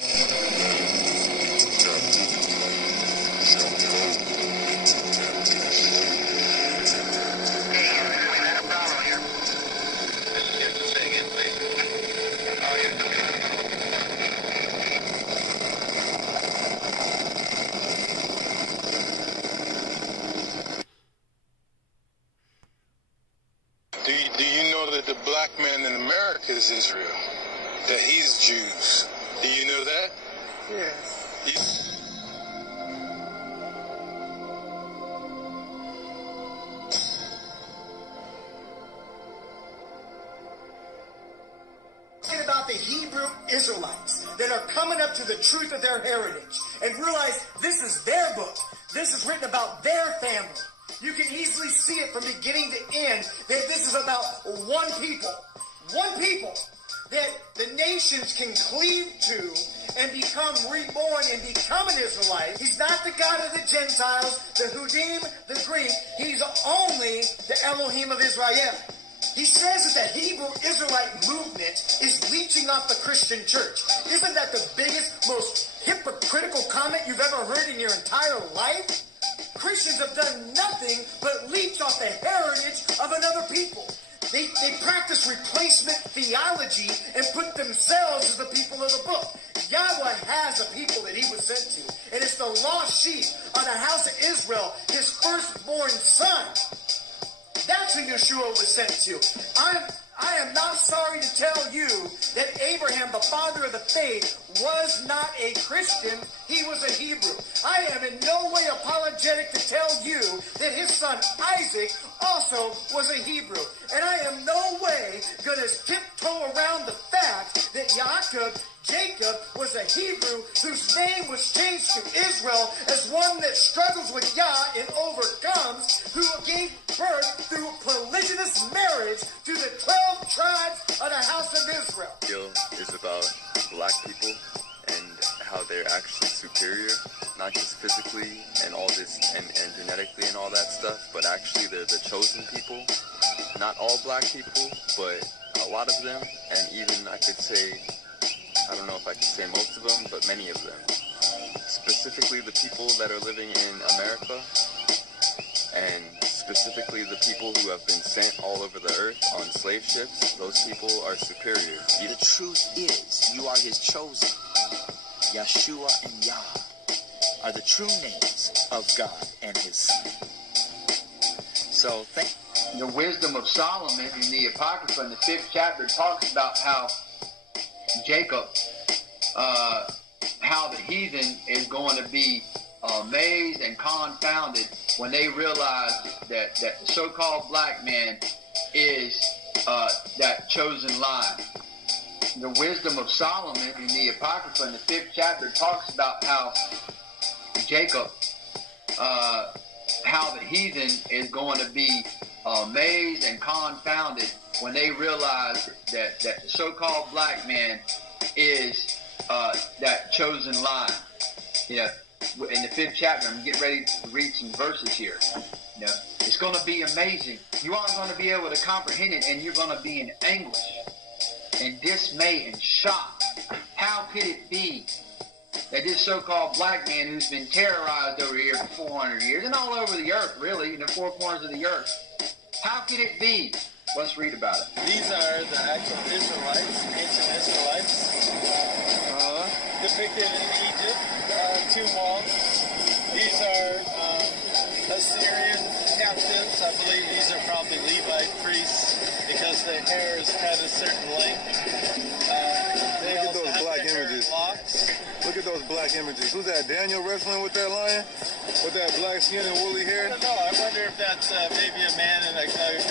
Do you know that the black man in America is Israel? That he's Jews? Do you know that? Yes. About the Hebrew Israelites that are coming up to the truth of their heritage and realize this is their book. This is written about their family. You can easily see it from beginning to end that this is about one people that the nations can cleave to and become reborn and become an Israelite. He's not the God of the Gentiles, the Hudim, the Greek. He's only the Elohim of Israel. He says that the Hebrew Israelite movement is leeching off the Christian church. Isn't that the biggest, most hypocritical comment you've ever heard in your entire life? Christians have done nothing but leech off the heritage of another people. They practice replacement theology and put themselves as the people of the book. Yahweh has a people that he was sent to, and it's the lost sheep of the house of Israel, his firstborn son. That's who Yeshua was sent to. I am not sorry to tell you that Abraham, the father of the faith, was not a Christian. He was a Hebrew. I am in no way apologetic to tell you that his son Isaac also was a Hebrew. And I am no way going to tiptoe around the fact that Jacob was a Hebrew whose name was changed to Israel as one that struggles with Yah and overcomes, who gave birth through polygynous marriage to the 12 tribes of the house of Israel. Deal is about black people and how they're actually superior, not just physically and all this and genetically and all that stuff, but actually they're the chosen people. Not all black people, but a lot of them, and even I could say, I don't know if I could say most of them, but many of them. Specifically the people that are living in America, and specifically the people who have been sent all over the earth on slave ships, those people are superior. The truth is, you are his chosen. Yeshua and Yah are the true names of God and his son. So the wisdom of Solomon in the Apocrypha in the 5th chapter talks about how Jacob, how the heathen is going to be amazed and confounded when they realize that the so-called black man is that chosen line. The wisdom of Solomon in the Apocrypha in the 5th chapter talks about how Jacob, how the heathen is going to be amazed and confounded when they realize that the so-called black man is that chosen line. You know, in the 5th chapter, I'm getting ready to read some verses here. You know, it's going to be amazing. You aren't going to be able to comprehend it, and you're going to be in anguish and dismay and shock. How could it be that this so-called black man who's been terrorized over here for 400 years and all over the earth, really, in the four corners of the earth, how could it be? Let's read about it. These are the actual Israelites, ancient Israelites, depicted in Egypt, tomb walls. These are Assyrian captives. I believe these are probably Levite priests because their hair is cut a certain length. They Look at also those have black their hair in images. locks. Look at those black images. Who's that? Daniel wrestling with that lion? With that black skin and woolly I hair? don't know. I wonder if that's maybe a man in an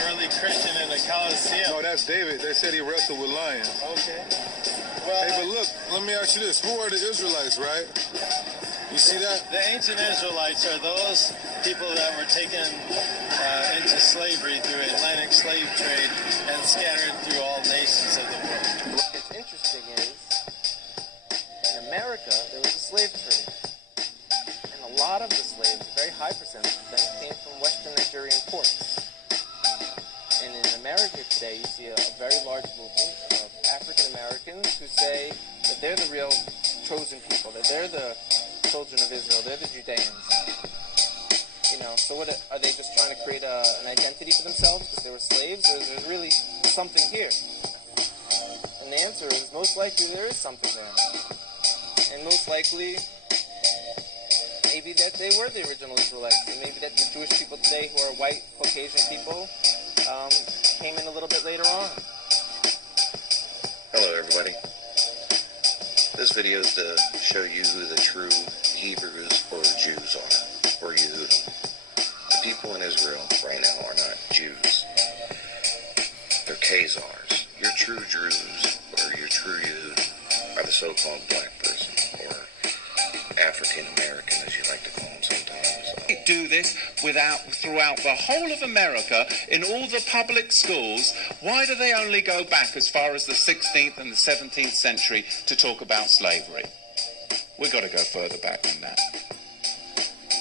early Christian in a Colosseum. No, that's David. They said he wrestled with lions. Okay. Well, Hey, but look, let me ask you this. Who are the Israelites, right? You see that? the ancient Israelites are those people that were taken into slavery through Atlantic slave trade and scattered through all nations of the world. What's interesting is, in America, there was a slave trade. And a lot of the slaves, a very high percentage of them, came from Western Nigerian ports. And in America today, you see a very large movement of African Americans who say that they're the real chosen people, that they're the children of Israel, they're the Judeans. You know, so what are they just trying to create an identity for themselves because they were slaves, or is there really something here? And the answer is most likely there is something there. And most likely, maybe that they were the original Israelites, and maybe that the Jewish people today who are white, Caucasian people came in a little bit later on. Hello everybody. This video is to show you who the true Hebrews or Jews are, or Yehudim. The people in Israel right now are not Jews. They're Khazars. Your true Druze, or your true Yehudim, are the so-called black person, or African American as you like to call them sometimes. Do this throughout the whole of America in all the public schools. Why do they only go back as far as the 16th and the 17th century to talk about slavery? We've got to go further back than that.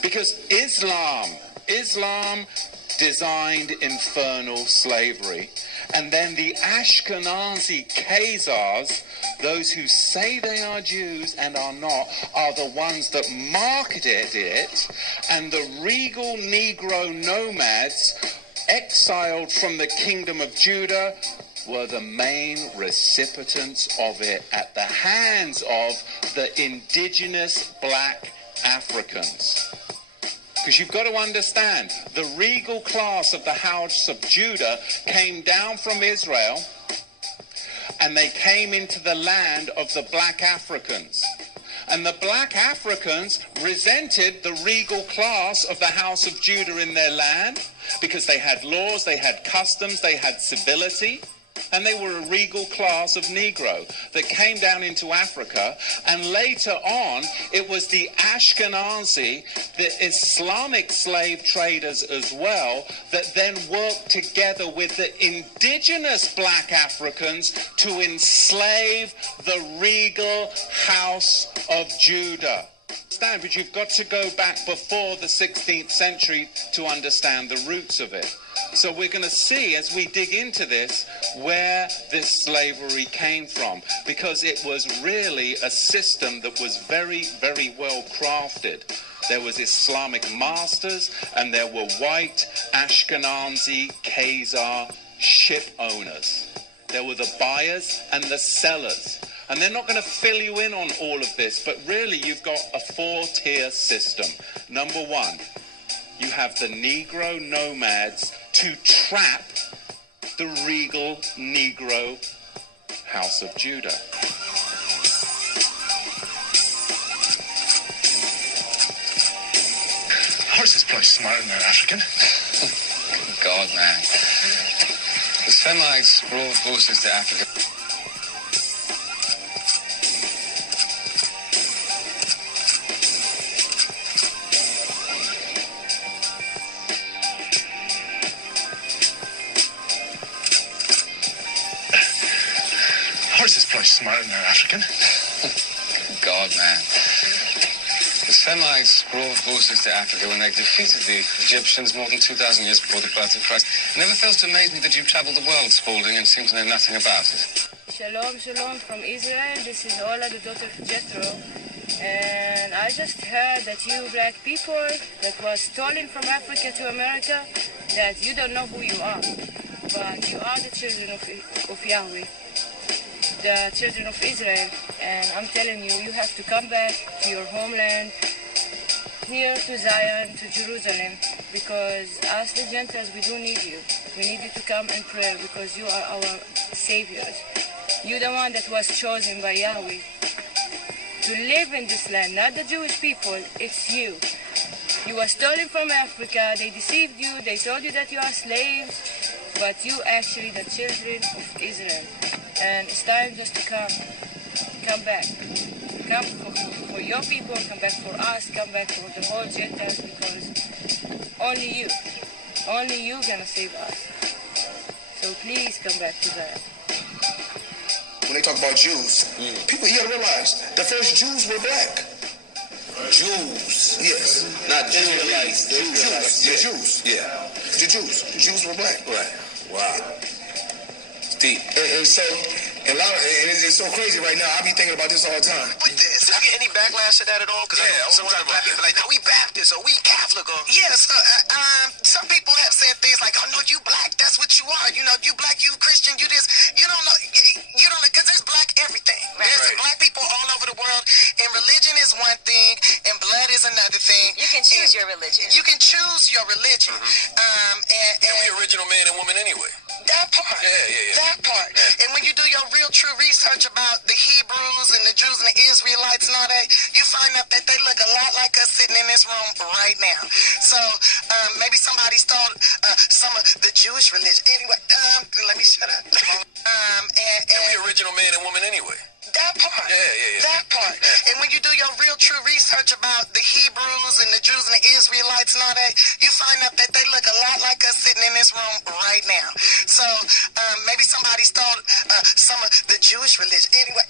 Because Islam designed infernal slavery, and then the Ashkenazi Khazars, those who say they are Jews and are not, are the ones that marketed it, and the regal Negro nomads exiled from the kingdom of Judah were the main recipients of it at the hands of the indigenous black Africans. Because you've got to understand, the regal class of the house of Judah came down from Israel, and they came into the land of the black Africans. And the black Africans resented the regal class of the house of Judah in their land, because they had laws, they had customs, they had civility. And they were a regal class of Negro that came down into Africa, and later on it was the Ashkenazi, the Islamic slave traders as well, that then worked together with the indigenous black Africans to enslave the regal house of Judah. But you've got to go back before the 16th century to understand the roots of it. So we're going to see, as we dig into this, where this slavery came from, because it was really a system that was very, very well crafted. There was Islamic masters, and there were white Ashkenazi Khazar ship owners. There were the buyers and the sellers. And they're not going to fill you in on all of this, but really you've got a four-tier system. Number one, you have the Negro nomads to trap the regal Negro house of Judah. How's this place smarter than African? God, man. The Semites brought horses to Africa. How's this place smarter than African? God, man. The Semites brought horses to Africa when they defeated the Egyptians more than 2,000 years before the birth of Christ. It never fails to amaze me that you've traveled the world, Spalding, and seem to know nothing about it. Shalom, shalom from Israel. This is Ola, the daughter of Jethro. And I just heard that you black people that was stolen from Africa to America, that you don't know who you are. But you are the children of Yahweh, the children of Israel. And I'm telling you, you have to come back to your homeland, here to Zion, to Jerusalem, because us the Gentiles, we do need you. We need you to come and pray, because you are our saviors. You're the one that was chosen by Yahweh to live in this land, not the Jewish people, it's you. You were stolen from Africa, they deceived you, they told you that you are slaves, but you actually the children of Israel. And it's time just to come back. Come for your people, come back for us, come back for the whole Gentiles, because only you gonna save us. So please come back to that. When they talk about Jews, people here realize the first Jews were black. Jews. Yes. Not Israelites. Jews. Yeah. The Jews. Jews were black. Right. Wow. Deep. And so, and it's so crazy right now. I be thinking about this all the time. With this, did you get any backlash to that at all? Because I know sometimes black people are like, no, we Baptist or we Catholic or yes. Some people have said things like, oh no, you black, that's what you are. You know, you black, you Christian, you this. You don't know, because there's black everything. There's black people all over the world, and religion is one thing, and blood is another thing. You can choose your religion. You can choose your religion. And we original man and woman anyway. That part. Yeah. That part. And when you do your real true research about the Hebrews and the Jews and the Israelites and all that, you find out that they look a lot like us sitting in this room right now. So maybe somebody stole some of the Jewish religion. Anyway, let me shut up. And we original man and woman anyway. That part. Yeah. That part. And when you do your real true research about the Hebrews and the Jews and the Israelites and all that, you find out that they look a lot like us sitting in this room right now. So maybe somebody stole some of the Jewish religion. Anyway,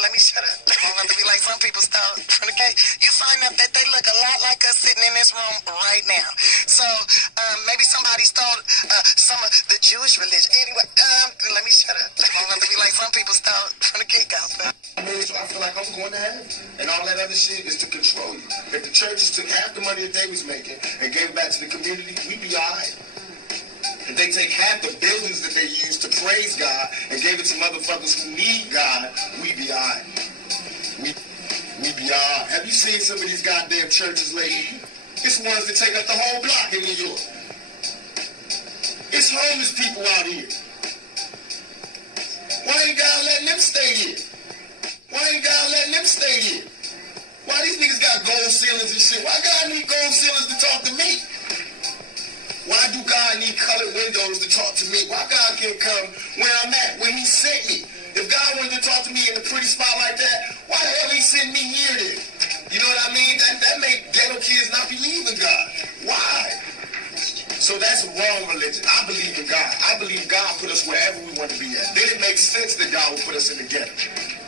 let me shut up. I don't have to be like some people stole from the cake. You find out that they look a lot like us sitting in this room right now. So maybe somebody stole some of the Jewish religion. Anyway, let me shut up. I don't have to be like some people stole from the cake out. I feel like I'm going to heaven. And all that other shit is to control you. If the churches took half the money that they was making and gave it back to the community, we'd be all right. If they take half the buildings that they use to praise God and gave it to motherfuckers who need God, we'd be all right. We'd be all right. Have you seen some of these goddamn churches lately? It's ones that take up the whole block in New York. It's homeless people out here. Why ain't God letting them stay here? Why ain't God letting them stay here? Why these niggas got gold ceilings and shit? Why God need gold ceilings to talk to me? Why do God need colored windows to talk to me? Why God can't come where I'm at, where he sent me? If God wanted to talk to me in a pretty spot like that, why the hell he sent me here then? You know what I mean? That make ghetto kids not believe in God. Why? So that's a wrong religion. I believe in God. I believe God put us wherever we want to be at. Then it makes sense that God will put us in the ghetto.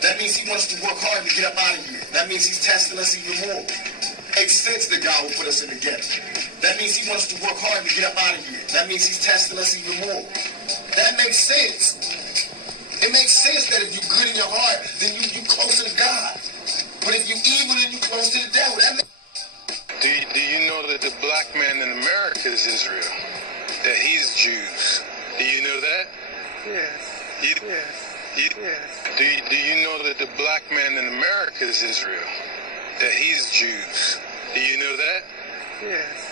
That means he wants to work hard to get up out of here. That means he's testing us even more. It makes sense that God will put us in the ghetto. That means he wants to work hard to get up out of here. That means he's testing us even more. That makes sense. It makes sense that if you're good in your heart, then you closer to God. But if you're evil, then you're close to the devil. That makes Do you know that the black man in America is Israel? That he's Jews? Do you know that? Yes. Do you know that the black man in America is Israel? That he's Jews? Do you know that? Yes.